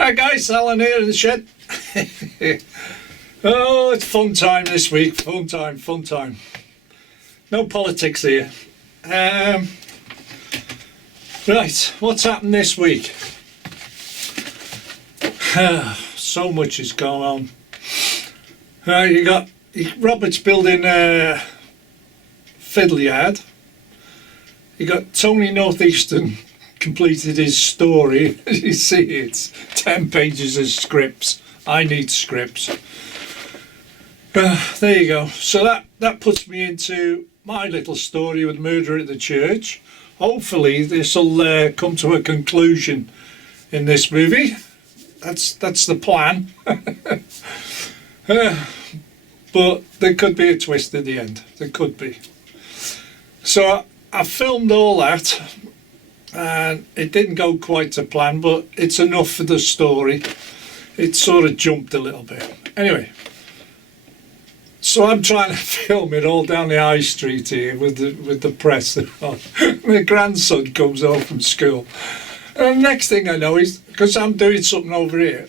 Hi guys, Alan here in the shed. Oh, it's fun time this week. Fun time. No politics here. Right, what's happened this week? So much is going on. You got Robert's building a fiddle yard. You got Tony Northeastern completed his story. As you see, it's 10 pages of scripts. I need scripts. There you go. So that puts me into my little story with Murder at the Church. Hopefully this will come to a conclusion in this movie. That's the plan. But there could be a twist at the end. There could be. So I filmed all that, and it didn't go quite to plan, but it's enough for the story. It sort of jumped a little bit. Anyway, so I'm trying to film it all down the high street here with the press. My grandson comes home from school, and the next thing I know is, because I'm doing something over here,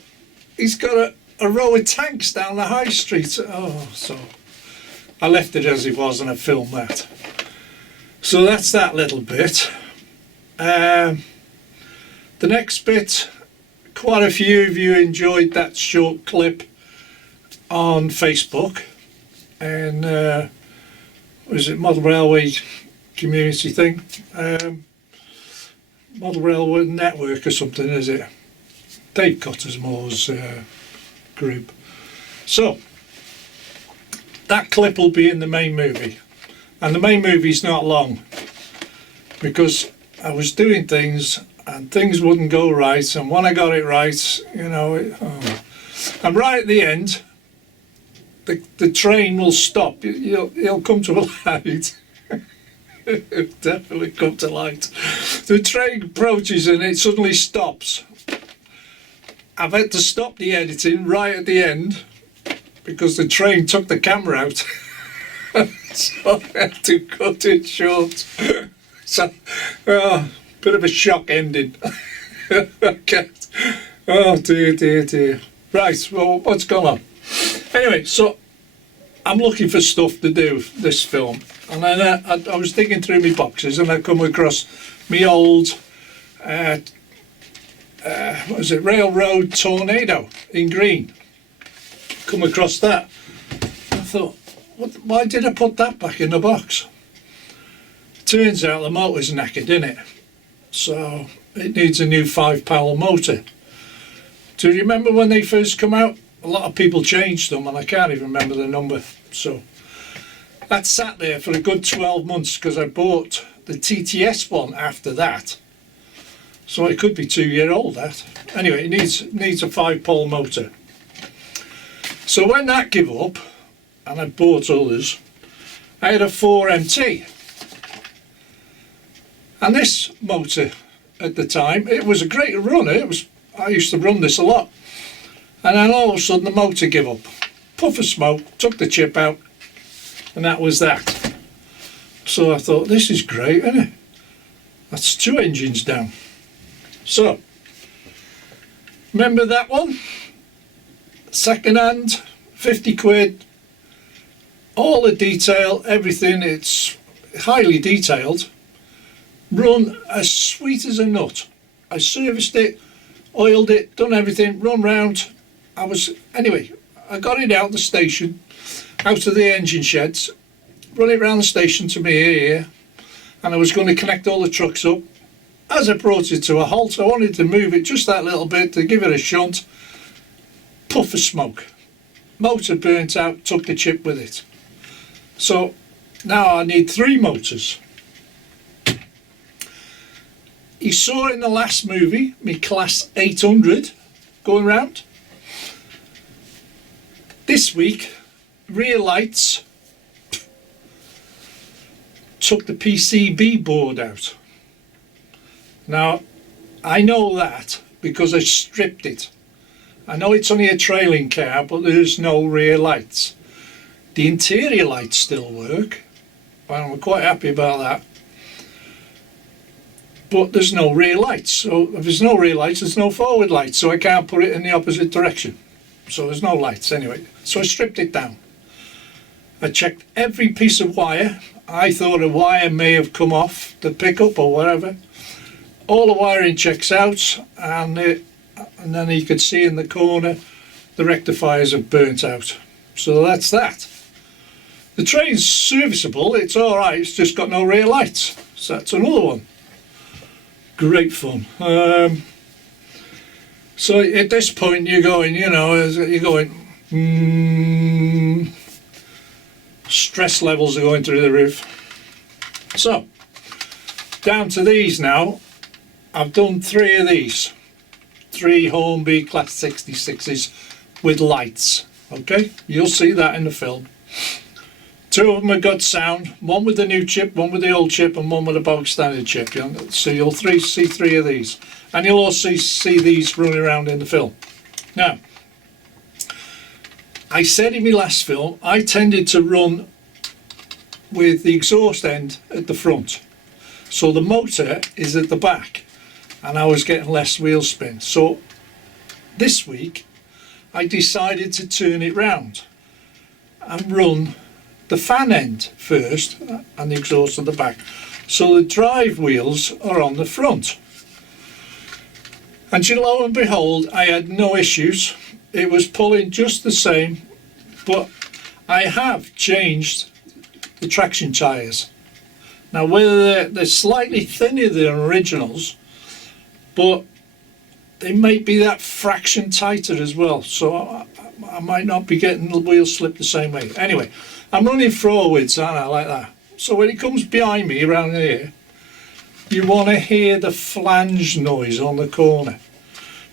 he's got a row of tanks down the high street. Oh, so I left it as it was and I filmed that. So that's that little bit. The next bit, quite a few of you enjoyed that short clip on Facebook, and was it Model Railway community thing? Model Railway Network or something, is it? Dave Cottersmore's group. So that clip will be in the main movie, and the main movie's not long, because I was doing things and things wouldn't go right, and when I got it right, and right at the end, the train will stop. You'll come to a light. It'll definitely come to light. The train approaches and it suddenly stops. I've had to stop the editing right at the end because the train took the camera out. So I had to cut it short. So, bit of a shock ending. Okay. Oh dear. Right, well, what's going on? Anyway, so I'm looking for stuff to do this film, and then I was digging through my boxes and I come across my old what was it, Railroad Tornado in green. Come across that. I thought, why did I put that back in the box? Turns out the motor's knackered, innit? So it needs a new 5-power motor. Do you remember when they first come out? A lot of people changed them, and I can't even remember the number. So that sat there for a good 12 months because I bought the TTS one after that. So it could be 2-year-old, that. Anyway, it needs a 5-pole motor. So when that gave up, and I bought others, I had a 4MT. And this motor, at the time, it was a great runner. I used to run this a lot. And then all of a sudden the motor gave up. Puff of smoke, took the chip out, and that was that. So I thought, this is great, isn't it? That's 2 engines down. So, remember that one? Second hand, 50 quid. All the detail, everything, it's highly detailed. Run as sweet as a nut. I serviced it, oiled it, done everything, run round. Anyway, I got it out the station, out of the engine sheds, run it round the station to me here, and I was going to connect all the trucks up. As I brought it to a halt, I wanted to move it just that little bit to give it a shunt. Puff of smoke. Motor burnt out, took the chip with it. So now I need 3 motors. You saw in the last movie, me Class 800 going round. This week, rear lights took the PCB board out. Now, I know that because I stripped it. I know it's only a trailing car, but there's no rear lights. The interior lights still work, and I'm quite happy about that. but there's no rear lights. So if there's no rear lights, there's no forward lights, so I can't put it in the opposite direction. So there's no lights anyway. So I stripped it down. I checked every piece of wire. I thought a wire may have come off the pickup or whatever. All the wiring checks out, and then you could see in the corner the rectifiers have burnt out. So that's that. The train's serviceable, it's alright, it's just got no rear lights. So that's another one. Great fun. So at this point you're going, stress levels are going through the roof. So, down to these now. I've done 3 of these. 3 Hornby Class 66s with lights. Okay, you'll see that in the film. 2 of them have got sound. 1 with the new chip, 1 with the old chip, and 1 with a bog standard chip. So you'll see 3 of these. And you'll also see these running around in the film. Now, I said in my last film, I tended to run with the exhaust end at the front. So the motor is at the back, and I was getting less wheel spin. So this week, I decided to turn it round and run the fan end first and the exhaust at the back. So the drive wheels are on the front. And lo and behold, I had no issues. It was pulling just the same, but I have changed the traction tyres. Now whether they're slightly thinner than originals, but they might be that fraction tighter as well, so I might not be getting the wheel slip the same way. Anyway, I'm running forwards, aren't I, like that. So when it comes behind me around here, you want to hear the flange noise on the corner.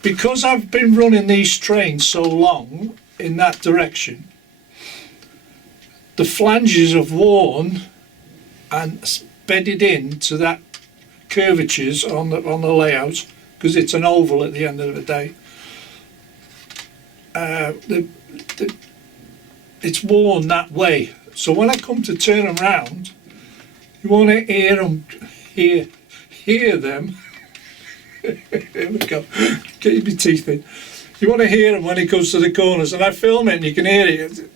Because I've been running these trains so long in that direction, the flanges have worn and bedded into that curvatures on the layout, because it's an oval at the end of the day. It's worn that way. So when I come to turn them round, you want to hear them. Here we go. Get your teeth in. You want to hear them when it comes to the corners, and I film it and you can hear it.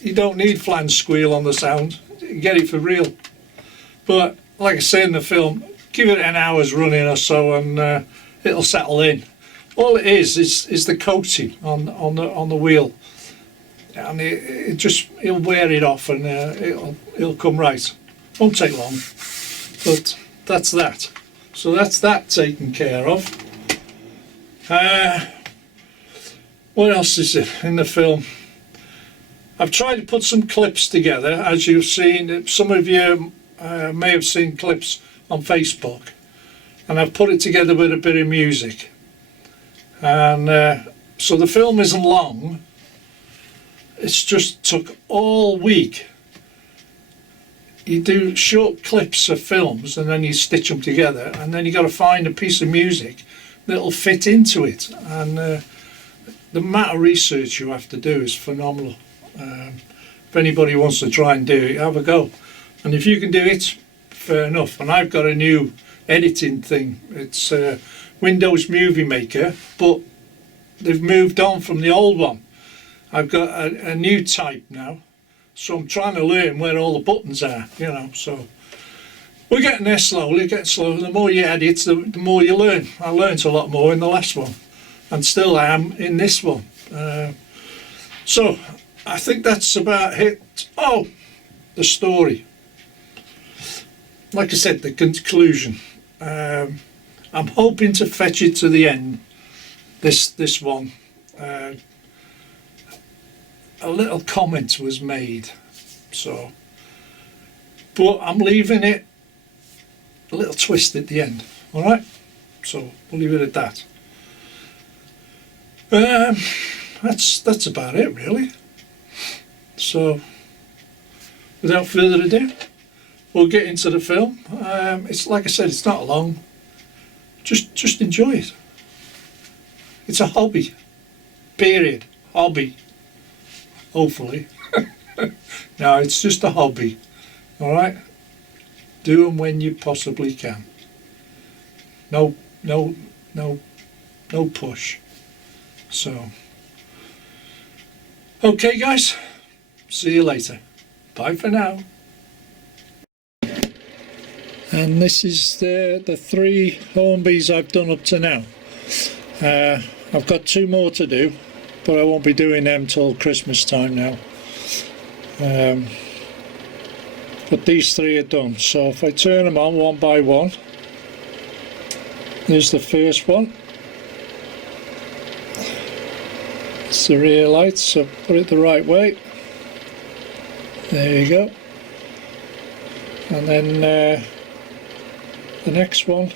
You don't need flange squeal on the sound. You can get it for real. But like I say in the film, give it an hour's running or so, and it'll settle in. All it is the coating on the wheel, and it'll wear it off, and it'll come right. Won't take long, but that's that. So that's that taken care of. What else is it in the film? I've tried to put some clips together, as you've seen. Some of you may have seen clips on Facebook, and I've put it together with a bit of music. And so the film isn't long. It's just took all week. You do short clips of films and then you stitch them together, and then you got to find a piece of music that'll fit into it. And the amount of research you have to do is phenomenal. If anybody wants to try and do it, have a go. And if you can do it, fair enough. And I've got a new editing thing. It's Windows Movie Maker, but they've moved on from the old one. I've got a new type now, so I'm trying to learn where all the buttons are, so we're getting there slowly, getting slow. The more you edit, the more you learn. I learnt a lot more in the last one, and still I am in this one. So I think that's about it. Oh, the story. Like I said, the conclusion. I'm hoping to fetch it to the end. This one. A little comment was made, but I'm leaving it a little twist at the end. All right, so we'll leave it at that. That's about it, really. So, without further ado, we'll get into the film. It's like I said, it's not long. Just enjoy it. It's a hobby. Period. Hobby. Hopefully. No, it's just a hobby. Alright? Do them when you possibly can. no, no, no, no push. So, okay guys, see you later. Bye for now. And this is the 3 Hornbys I've done up to now. I've got 2 more to do, but I won't be doing them till Christmas time now. But these 3 are done. So if I turn them on one by one, there's the first one. It's the rear lights, so put it the right way. There you go. And then the next one,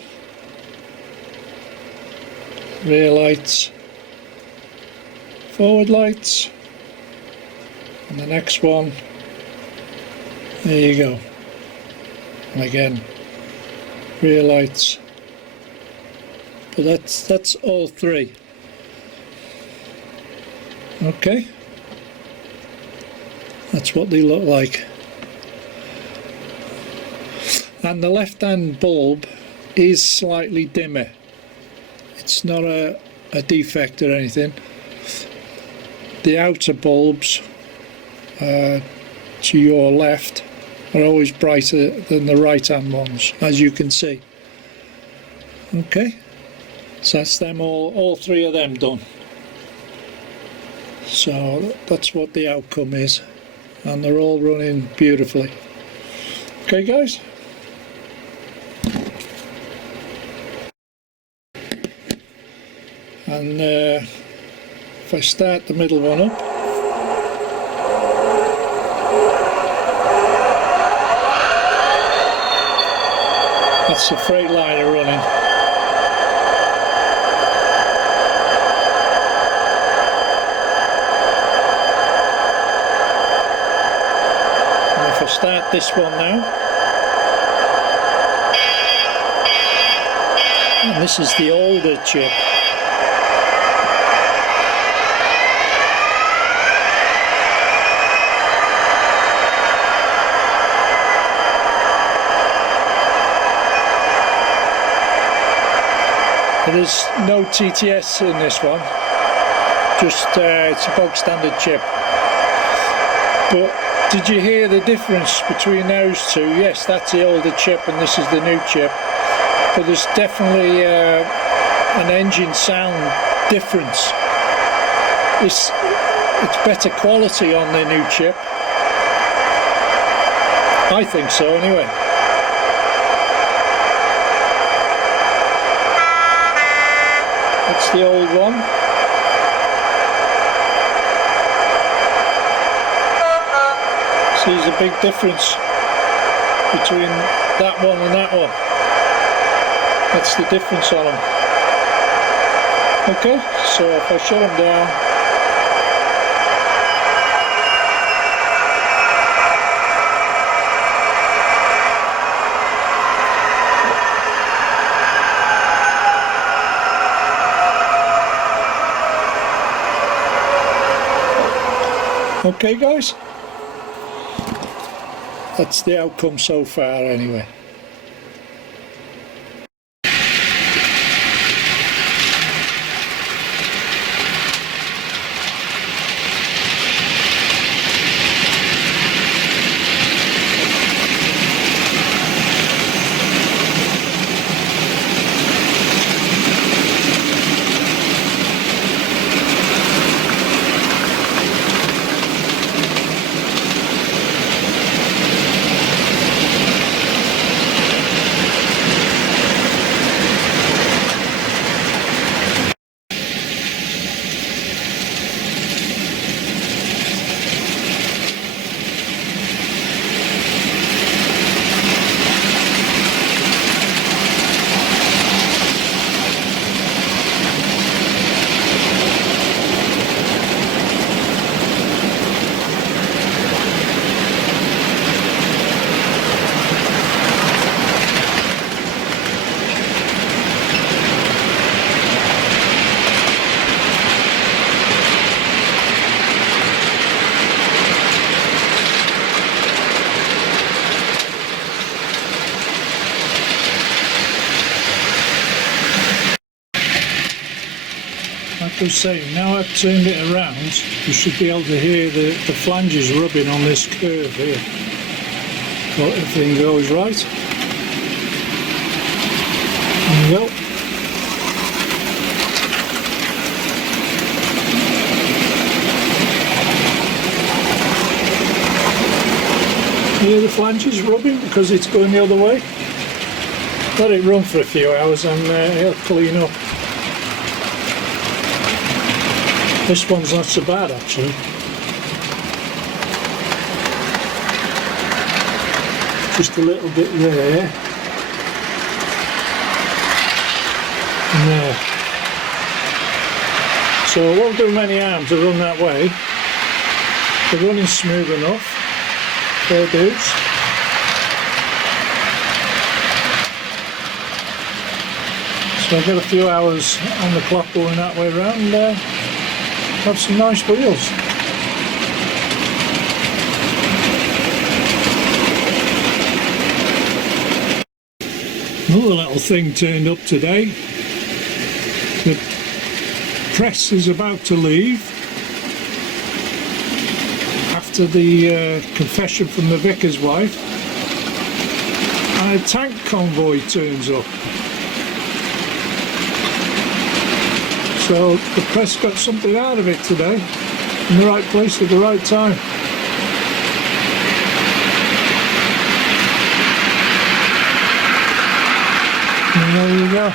rear lights, forward lights, and the next one, there you go. And again, rear lights. But that's all 3. Okay, that's what they look like. And the left hand bulb is slightly dimmer. It's not a defect or anything. The outer bulbs to your left are always brighter than the right hand ones, as you can see. Okay, so that's them all 3 of them done. So that's what the outcome is, and they're all running beautifully. Okay guys, and if I start the middle one up, that's the Freightliner running. And if I start this one now, and this is the older chip. There's no TTS in this one, just it's a bog standard chip. But did you hear the difference between those 2? Yes, that's the older chip and this is the new chip. But there's definitely an engine sound difference. It's better quality on the new chip. I think so anyway. That's the old one. See, there's a big difference between that one and that one. That's the difference on them. Okay, so if I shut them down, okay guys, that's the outcome so far anyway. like I was saying, now I've turned it around, you should be able to hear the flanges rubbing on this curve here. But everything goes right. There we go. Hear the flanges rubbing because it's going the other way. Let it run for a few hours and it'll clean up. This one's not so bad actually. Just a little bit there. And there. So it won't do many harm to run that way. They're running smooth enough. Fair dues. So I've got a few hours on the clock going that way around and have some nice wheels. Another little thing turned up today. The press is about to leave after the confession from the vicar's wife, and a tank convoy turns up. So the press got something out of it today, in the right place at the right time. And there you go.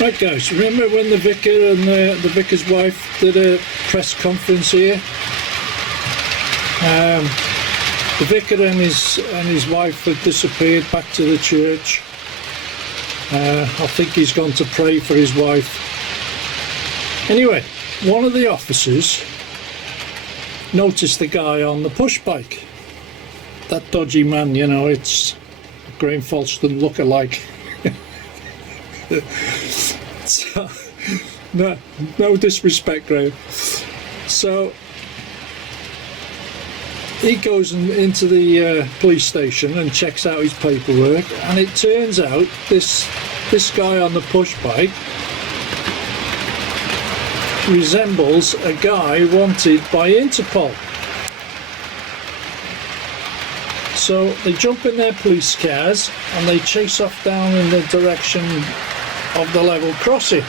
Right guys, remember when the vicar and the vicar's wife did a press conference here? The vicar and his wife had disappeared back to the church. I think he's gone to pray for his wife. Anyway, one of the officers noticed the guy on the push bike. That dodgy man, you know, it's Graham Falston look-alike. So, no disrespect, Graham. So he goes into the police station and checks out his paperwork, and it turns out this guy on the push bike resembles a guy wanted by Interpol. So they jump in their police cars and they chase off down in the direction of the level crossing.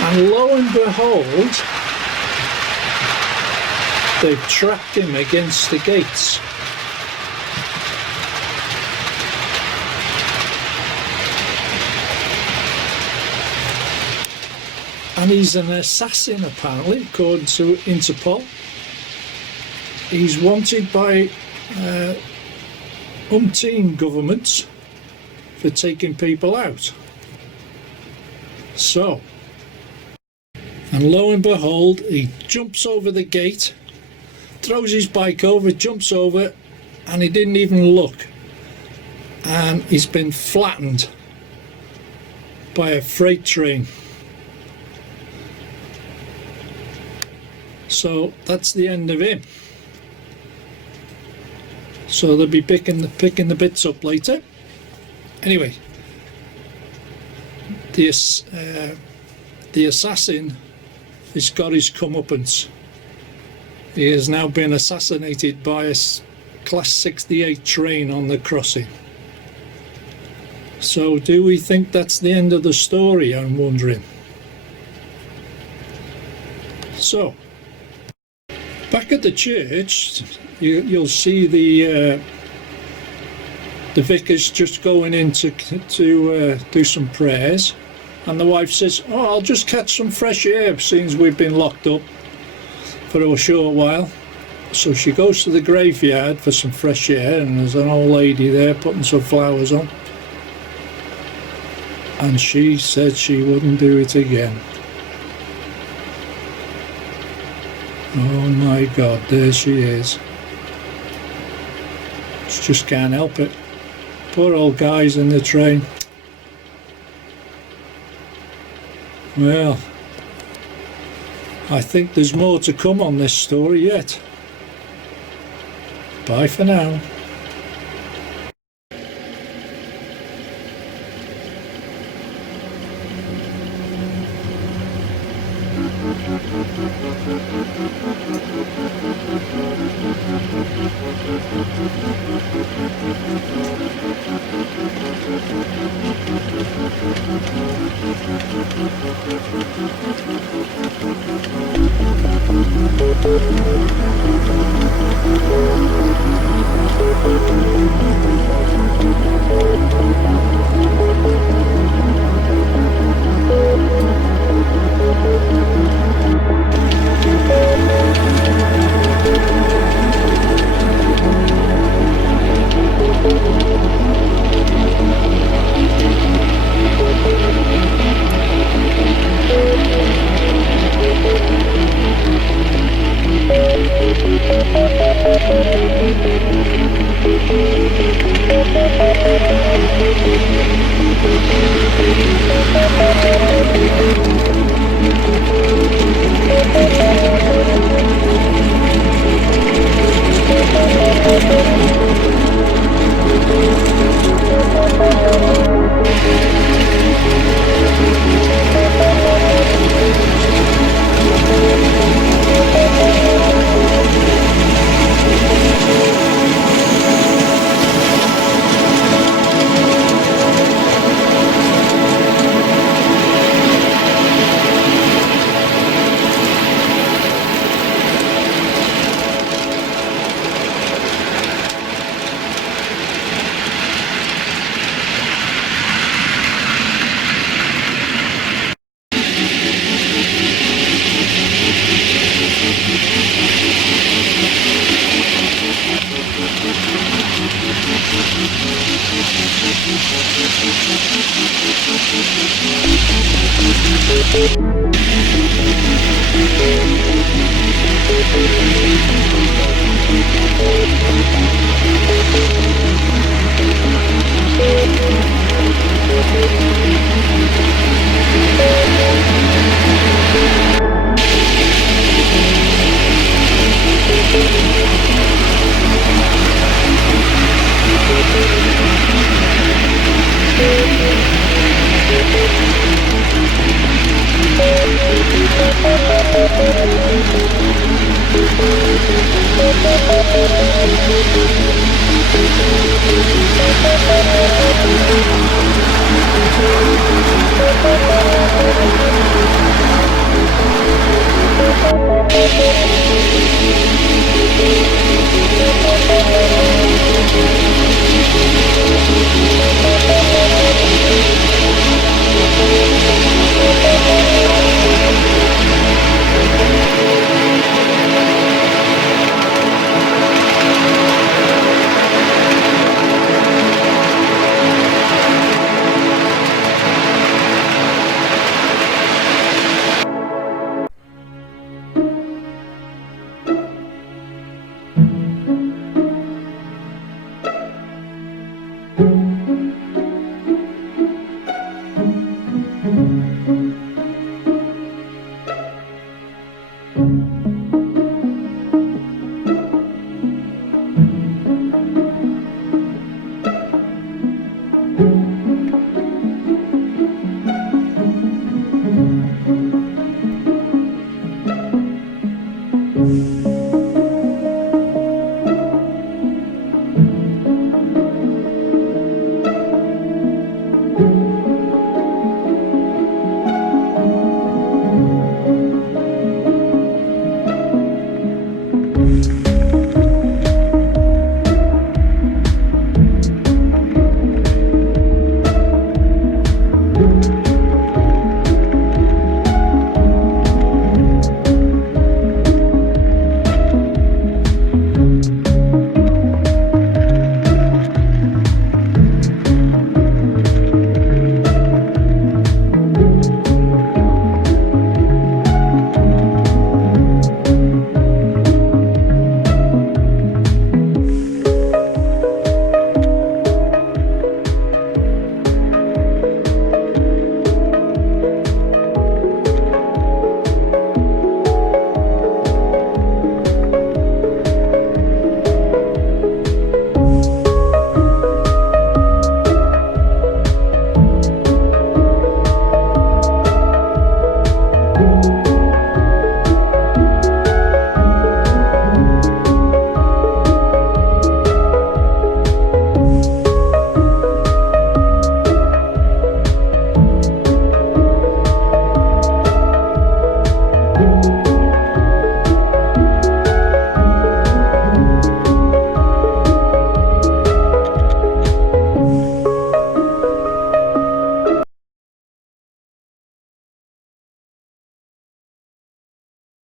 And lo and behold, they've trapped him against the gates. And he's an assassin apparently, according to Interpol. He's wanted by umpteen governments for taking people out. So, and lo and behold, he jumps over the gate, throws his bike over, jumps over, and he didn't even look. And he's been flattened by a freight train. So that's the end of him. So they'll be picking the bits up later. Anyway, the assassin has got his comeuppance. He has now been assassinated by a Class 68 train on the crossing. So do we think that's the end of the story, I'm wondering? So, back at the church, you'll see the vicar's just going in to do some prayers, and the wife says, "Oh, I'll just catch some fresh air since we've been locked up for a short while." So she goes to the graveyard for some fresh air, and there's an old lady there putting some flowers on, and she said she wouldn't do it again. Oh my God, there she is. She just can't help it. Poor old guys in the train. Well, I think there's more to come on this story yet. Bye for now.